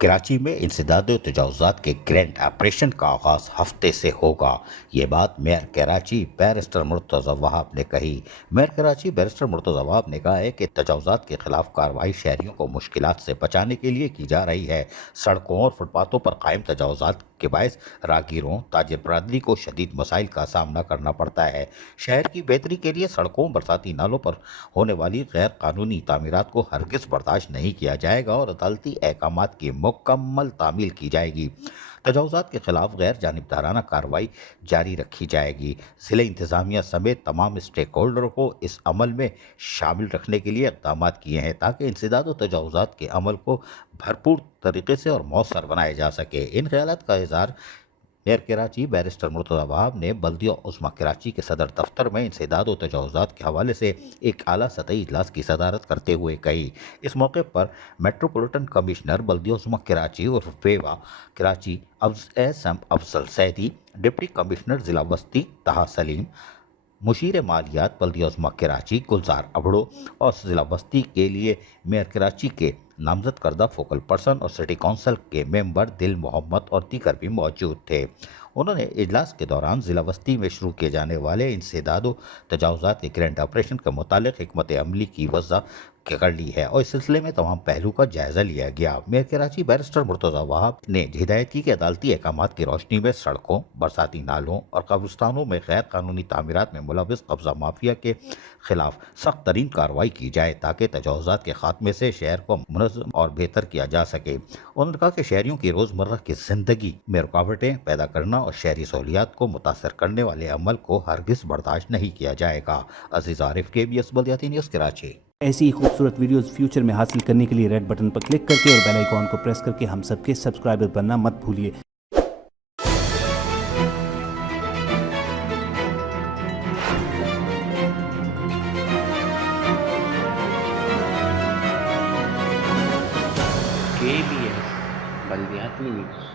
कराची में इंसदाद तजावज़ात के grand operation का आगाज़ हफ्ते से होगा। ये बात मेयर कराची बैरिस्टर मुर्तज़ा वहाब ने कही। मेयर कराची बैरिस्टर मुर्तज़ा वहाब ने कहा है कि तजावज़ात के खिलाफ कार्रवाई शहरियों को मुश्किलात से बचाने के लिए की जा रही है। सड़कों और फुटपाथों पर कायम तजावज़ात के बायस राहगीरों ताजिर बरादरी को शदीद मसाइल का सामना करना पड़ता है। शहर की बेहतरी के लिए सड़कों बरसाती नालों पर होने वाली गैर कानूनी तामीरात को हरगिज़ बर्दाश्त नहीं किया जाएगा और अदालती अहकामात की मुकम्मल तामील की जाएगी। तजावज़ात के खिलाफ गैर जानिबदाराना कार्रवाई जारी रखी जाएगी। ज़िले इंतज़ामिया समेत तमाम स्टेक होल्डर को इस अमल में शामिल रखने के लिए इक़दाम किए हैं ताकि इंसदाद और तजावज़ात के अमल को भरपूर तरीके से और मौसर बनाया जा सके। इन ख्यालात का इज़हार मेयर कराची बैरिस्टर मुर्तज़ा वहाब ने बल्दिया उस्मा कराची के सदर दफ्तर में इंसदाद और तजावज़ात के हवाले से एक आला सतही इजलास की सदारत करते हुए कही। इस मौके पर मेट्रोपॉलिटन कमिश्नर बल्दिया उस्मा कराची और फेवा कराची अफजल सैदी, डिप्टी कमिश्नर ज़िला बस्ती तहा सलीम, मुशीर मालियात बल्दिया उस्मा कराची गुलजार अबड़ो और ज़िला बस्ती के लिए मेयर कराची के नामजद करदा फोकल पर्सन और सिटी काउंसिल के मेंबर दिल मोहम्मद और दीगर भी मौजूद थे। उन्होंने इजलास के दौरान ज़िला बस्ती में शुरू किए जाने वाले इंसदाद तजावज़ात के ग्रैंड ऑपरेशन के मुतालिक हिकमत अमली की वज़ह कर ली है और इस सिलसिले में तमाम पहलू का जायज़ा लिया गया। मेयर कराची बैरिस्टर मुर्तज़ा वहाब ने हिदायत की कि अदालती अहकामात की रोशनी में सड़कों, बरसाती नालों और कब्रिस्तानों में गैर कानूनी तामीरात में मुलविस कब्ज़ा माफिया के खिलाफ सख्त तरीन कार्रवाई की जाए ताकि तजावज़ात के खात्मे से शहर को मुनज़्ज़म और बेहतर किया जा सके। उन्होंने कहा कि शहरियों की रोज़मर्रा की ज़िंदगी में रुकावटें पैदा करना और शहरी सहूलियात को मुतासर करने वाले अमल को हरगिज़ बर्दाश्त नहीं किया जाएगा। अजीज़ आरिफ, KBS बल्दियाती न्यूज़ कराची। ऐसी ही खूबसूरत वीडियोस फ्यूचर में हासिल करने के लिए रेड बटन पर क्लिक करके और बेल आइकॉन को प्रेस करके हम सबके सब्सक्राइबर बनना मत भूलिए। KBS बल्दियाती न्यूज़।